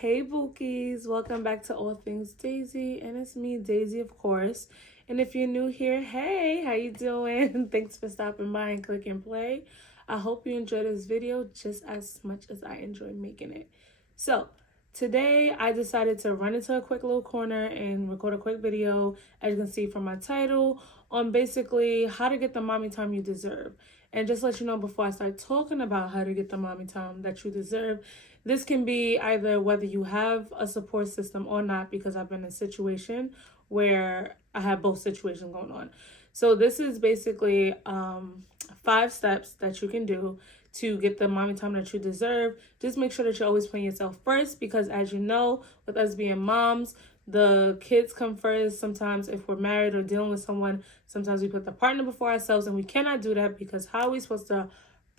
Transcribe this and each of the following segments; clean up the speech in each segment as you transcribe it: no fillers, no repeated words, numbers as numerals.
Hey Bookies, welcome back to All Things Daisy, and it's me, Daisy, of course. And if you're new here, hey, how you doing? Thanks for stopping by and clicking play. I hope you enjoyed this video just as much as I enjoyed making it. So, today I decided to run into a quick little corner and record a quick video, as you can see from my title, on basically how to get the mommy time you deserve. And just let you know before I start talking about how to get the mommy time that you deserve, this can be either whether you have a support system or not, because I've been in a situation where I have both situations going on. So this is basically 5 steps that you can do to get the mommy time that you deserve. Just make sure that you're always putting yourself first, because as you know, with us being moms, the kids come first. Sometimes if we're married or dealing with someone, sometimes we put the partner before ourselves, and we cannot do that, because how are we supposed to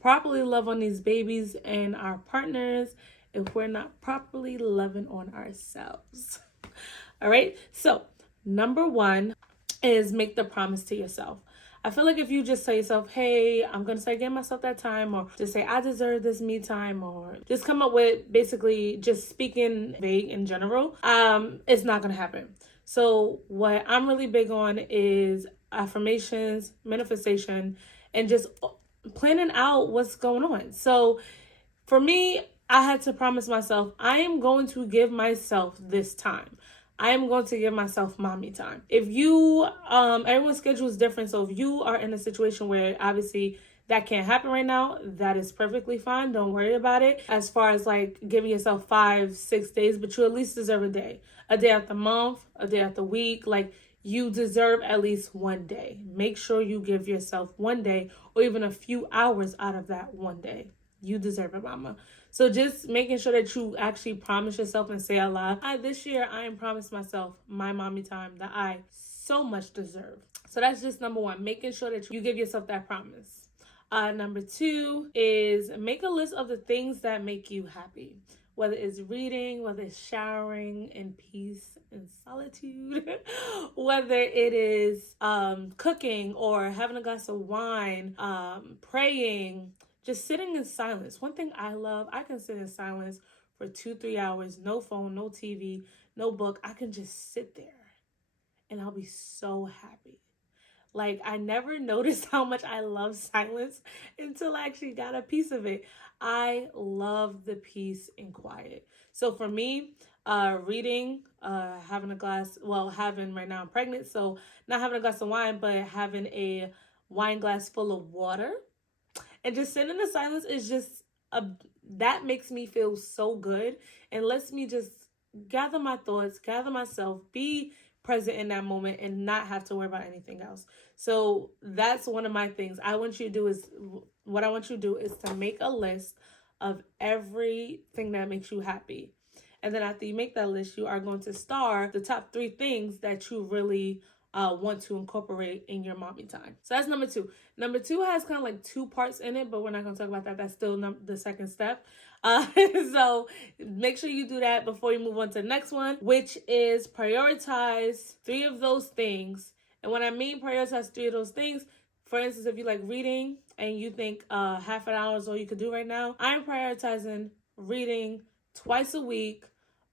properly love on these babies and our partners if we're not properly loving on ourselves? All right, so number 1 is make the promise to yourself. I feel like if you just tell yourself, hey, I'm going to start giving myself that time, or just say, I deserve this me time, or just come up with basically just speaking vague in general, it's not going to happen. So what I'm really big on is affirmations, manifestation, and just planning out what's going on. So for me, I had to promise myself, I am going to give myself this time. I am going to give myself mommy time. If you, everyone's schedule is different. So if you are in a situation where obviously that can't happen right now, that is perfectly fine. Don't worry about it. As far as like giving yourself 5-6 days, but you at least deserve a day out the month, a day out the week. Like, you deserve at least one day. Make sure you give yourself one day, or even a few hours out of that one day. You deserve it, mama. So just making sure that you actually promise yourself and say out loud, this year I am promised myself my mommy time that I so much deserve. So that's just number 1, making sure that you give yourself that promise. Number 2 is make a list of the things that make you happy. Whether it's reading, whether it's showering in peace and solitude, whether it is cooking or having a glass of wine, praying, just sitting in silence. One thing I love, I can sit in silence for 2-3 hours, no phone, no TV, no book. I can just sit there and I'll be so happy. Like, I never noticed how much I love silence until I actually got a piece of it. I love the peace and quiet. So for me, reading, having right now I'm pregnant, so not having a glass of wine, but having a wine glass full of water and just sitting in the silence is just that makes me feel so good and lets me just gather my thoughts, gather myself, be present in that moment, and not have to worry about anything else. So that's one of my things. What I want you to do is to make a list of everything that makes you happy. And then after you make that list, you are going to star the top 3 things that you really want to incorporate in your mommy time. So that's number 2. Number 2 has kind of like 2 parts in it, but we're not going to talk about that. That's still the second step. So make sure you do that before you move on to the next one, which is prioritize 3 of those things. And when I mean prioritize 3 of those things, for instance, if you like reading and you think half an hour is all you could do right now, I'm prioritizing reading twice a week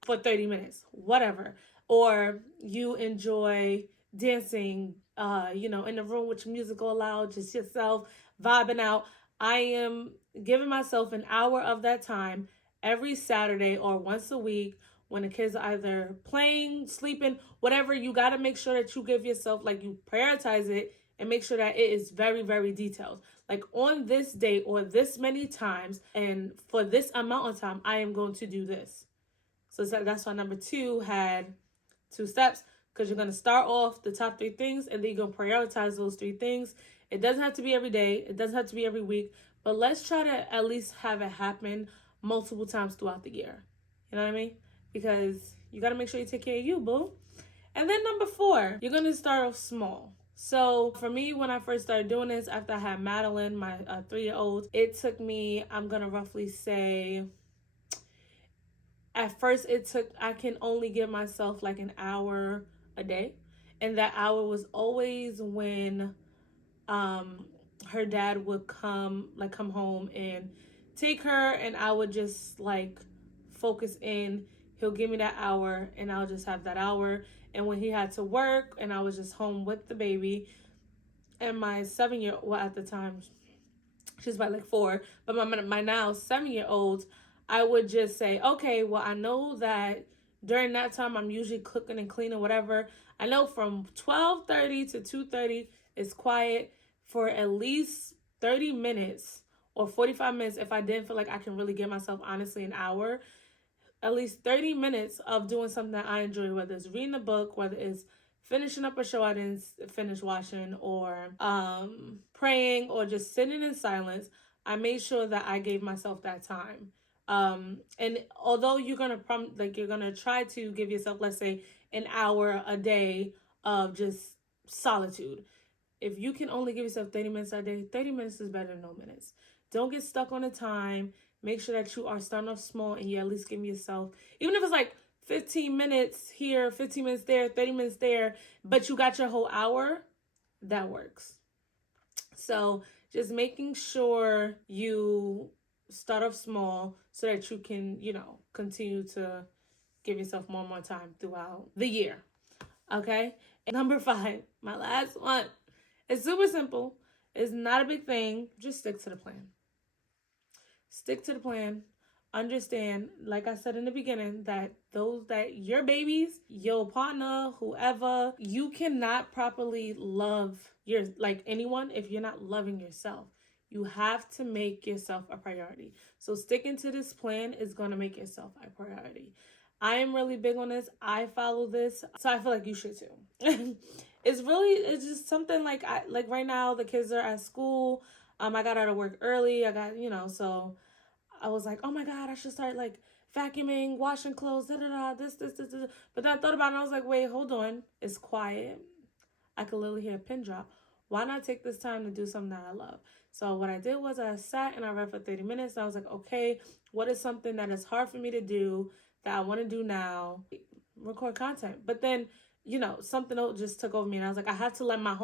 for 30 minutes, whatever. Or you enjoy dancing, in the room with your music all loud, just yourself, vibing out. I am giving myself an hour of that time every Saturday or once a week when the kids are either playing, sleeping, whatever. You got to make sure that you give yourself, like, you prioritize it and make sure that it is very, very detailed. Like, on this date or this many times and for this amount of time, I am going to do this. So that's why number 2 had 2 steps, because you're going to start off the top 3 things and then you're going to prioritize those 3 things. It doesn't have to be every day. It doesn't have to be every week. But let's try to at least have it happen multiple times throughout the year. You know what I mean? Because you got to make sure you take care of you, boo. And then number 4, you're going to start off small. So for me, when I first started doing this, after I had Madeline, my 3-year-old, it took me, I'm going to roughly say, at first I can only give myself like an hour a day. And that hour was always when her dad would come home and take her, and I would just like focus in he'll give me that hour and I'll just have that hour. And when he had to work and I was just home with the baby and my 7-year-old, well, at the time, she's about like 4, but my now 7-year-old, I would just say, okay, well, I know that during that time I'm usually cooking and cleaning, whatever. I know from 12:30 to 2:30 is quiet for at least 30 minutes or 45 minutes. If I didn't feel like I can really give myself, honestly, an hour, at least 30 minutes of doing something that I enjoy, whether it's reading a book, whether it's finishing up a show I didn't finish watching, or praying, or just sitting in silence. I made sure that I gave myself that time. And although you're gonna try to give yourself, let's say, an hour a day of just solitude. If you can only give yourself 30 minutes a day, 30 minutes is better than no minutes. Don't get stuck on the time. Make sure that you are starting off small and you at least give yourself, even if it's like 15 minutes here, 15 minutes there, 30 minutes there, but you got your whole hour, that works. So just making sure you start off small so that you can, continue to give yourself more and more time throughout the year. Okay? And number 5, my last one. It's super simple. It's not a big thing. Just stick to the plan. Stick to the plan. Understand, like I said in the beginning, that your babies, your partner, whoever, you cannot properly love anyone if you're not loving yourself. You have to make yourself a priority. So sticking to this plan is going to make yourself a priority. I am really big on this. I follow this, so I feel like you should too. It's just something like right now the kids are at school. I got out of work early. I got, so I was like, oh my God, I should start like vacuuming, washing clothes, this. But then I thought about it and I was like, wait, hold on. It's quiet. I could literally hear a pin drop. Why not take this time to do something that I love? So what I did was I sat and I read for 30 minutes. And I was like, okay, what is something that is hard for me to do that I want to do now? Record content. But then, something else just took over me. And I was like, I have to let my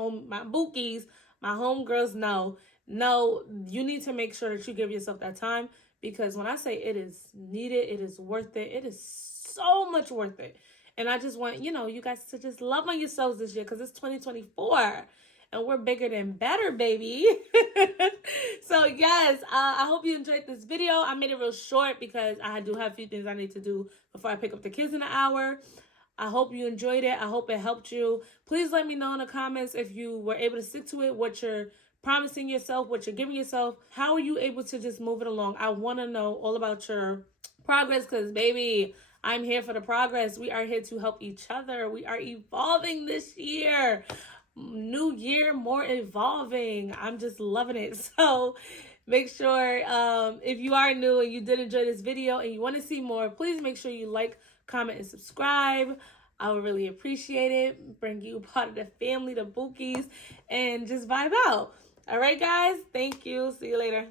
bookies, my homegirls know, no, you need to make sure that you give yourself that time. Because when I say it is needed, it is worth it. It is so much worth it. And I just want, you guys to just love on yourselves this year because it's 2024 and we're bigger than better, baby. So yes, I hope you enjoyed this video. I made it real short because I do have a few things I need to do before I pick up the kids in an hour. I hope you enjoyed it. I hope it helped you. Please let me know in the comments if you were able to stick to it, what you're promising yourself, what you're giving yourself. How are you able to just move it along? I want to know all about your progress because, baby, I'm here for the progress. We are here to help each other. We are evolving this year. New year, more evolving. I'm just loving it. So make sure if you are new and you did enjoy this video and you want to see more, please make sure you like, comment, and subscribe. I would really appreciate it. Bring you part of the family, the Bookies, and just vibe out. All right, guys. Thank you. See you later.